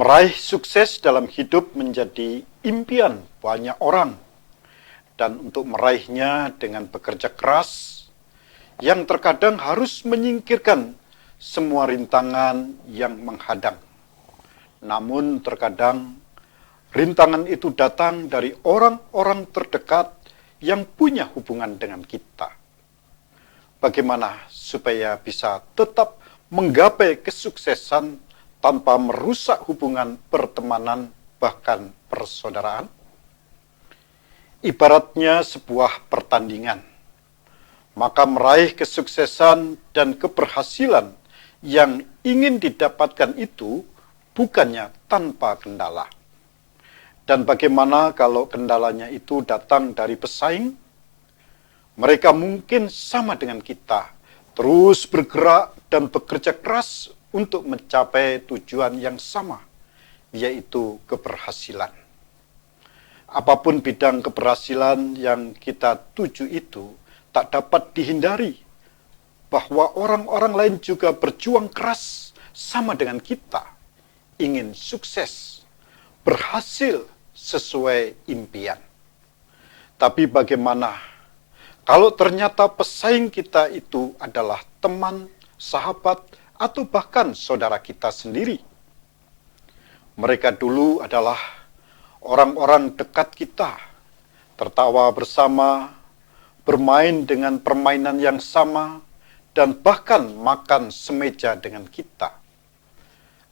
Meraih sukses dalam hidup menjadi impian banyak orang, dan untuk meraihnya dengan bekerja keras, yang terkadang harus menyingkirkan semua rintangan yang menghadang. Namun terkadang rintangan itu datang dari orang-orang terdekat yang punya hubungan dengan kita. Bagaimana supaya bisa tetap menggapai kesuksesan tanpa merusak hubungan pertemanan bahkan persaudaraan? Ibaratnya sebuah pertandingan. Maka meraih kesuksesan dan keberhasilan yang ingin didapatkan itu bukannya tanpa kendala. Dan bagaimana kalau kendalanya itu datang dari pesaing? Mereka mungkin sama dengan kita, terus bergerak dan bekerja keras untuk mencapai tujuan yang sama, yaitu keberhasilan. Apapun bidang keberhasilan yang kita tuju itu, tak dapat dihindari bahwa orang-orang lain juga berjuang keras sama dengan kita, ingin sukses, berhasil sesuai impian. Tapi bagaimana kalau ternyata pesaing kita itu adalah teman, sahabat, atau bahkan saudara kita sendiri? Mereka dulu adalah orang-orang dekat kita, tertawa bersama, bermain dengan permainan yang sama, dan bahkan makan semeja dengan kita.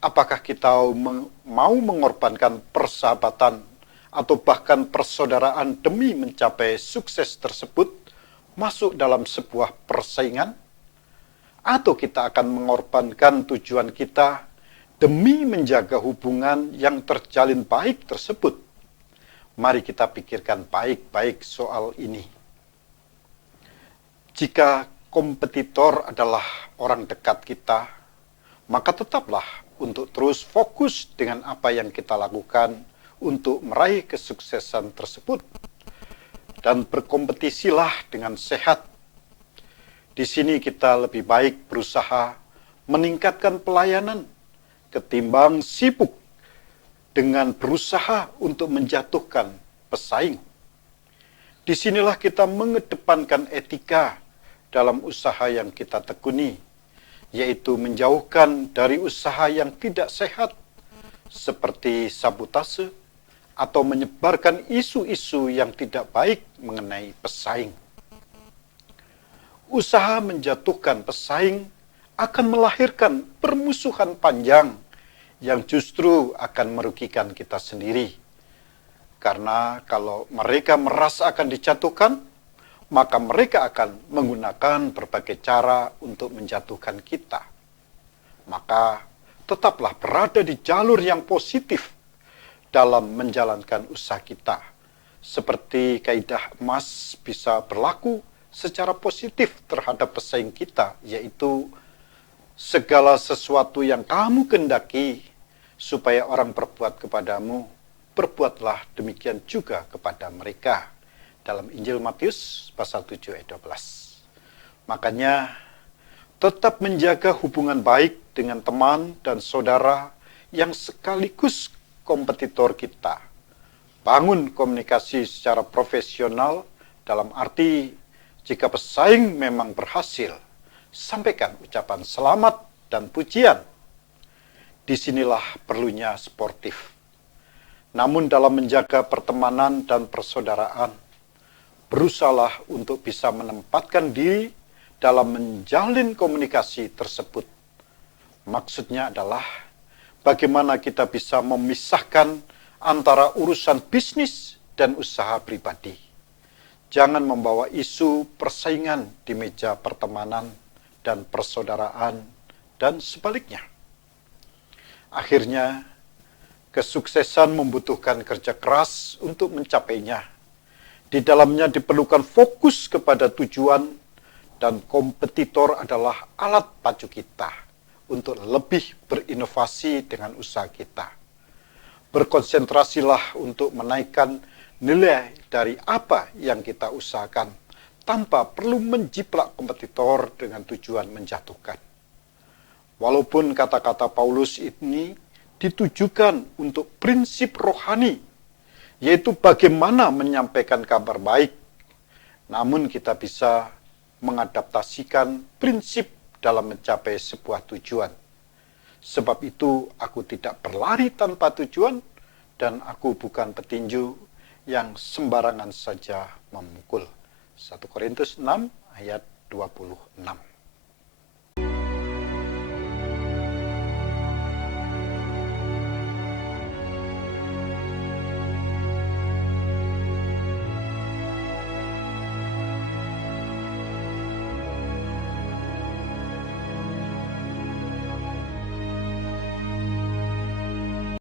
Apakah kita mau mengorbankan persahabatan atau bahkan persaudaraan demi mencapai sukses tersebut masuk dalam sebuah persaingan? Atau kita akan mengorbankan tujuan kita demi menjaga hubungan yang terjalin baik tersebut? Mari kita pikirkan baik-baik soal ini. Jika kompetitor adalah orang dekat kita, maka tetaplah untuk terus fokus dengan apa yang kita lakukan untuk meraih kesuksesan tersebut. Dan berkompetisilah dengan sehat. Di sini kita lebih baik berusaha meningkatkan pelayanan ketimbang sibuk dengan berusaha untuk menjatuhkan pesaing. Disinilah kita mengedepankan etika dalam usaha yang kita tekuni, yaitu menjauhkan dari usaha yang tidak sehat, seperti sabotase atau menyebarkan isu-isu yang tidak baik mengenai pesaing. Usaha menjatuhkan pesaing akan melahirkan permusuhan panjang yang justru akan merugikan kita sendiri. Karena kalau mereka merasa akan dijatuhkan, maka mereka akan menggunakan berbagai cara untuk menjatuhkan kita. Maka tetaplah berada di jalur yang positif dalam menjalankan usaha kita. Seperti kaidah emas bisa berlaku secara positif terhadap pesaing kita, yaitu segala sesuatu yang kamu kehendaki supaya orang berbuat kepadamu, berbuatlah demikian juga kepada mereka. Dalam Injil Matius pasal 7 ayat 12. Makanya tetap menjaga hubungan baik dengan teman dan saudara yang sekaligus kompetitor kita. Bangun komunikasi secara profesional dalam arti jika pesaing memang berhasil, sampaikan ucapan selamat dan pujian. Disinilah perlunya sportif. Namun dalam menjaga pertemanan dan persaudaraan, berusahalah untuk bisa menempatkan diri dalam menjalin komunikasi tersebut. Maksudnya adalah bagaimana kita bisa memisahkan antara urusan bisnis dan usaha pribadi. Jangan membawa isu persaingan di meja pertemanan dan persaudaraan dan sebaliknya. Akhirnya, kesuksesan membutuhkan kerja keras untuk mencapainya. Di dalamnya diperlukan fokus kepada tujuan, dan kompetitor adalah alat pacu kita untuk lebih berinovasi dengan usaha kita. Berkonsentrasilah untuk menaikkan nilai dari apa yang kita usahakan, tanpa perlu menjiplak kompetitor dengan tujuan menjatuhkan. Walaupun kata-kata Paulus ini ditujukan untuk prinsip rohani, yaitu bagaimana menyampaikan kabar baik. Namun kita bisa mengadaptasikan prinsip dalam mencapai sebuah tujuan. Sebab itu aku tidak berlari tanpa tujuan, dan aku bukan petinju yang sembarangan saja memukul. 1 Korintus 6 ayat 26.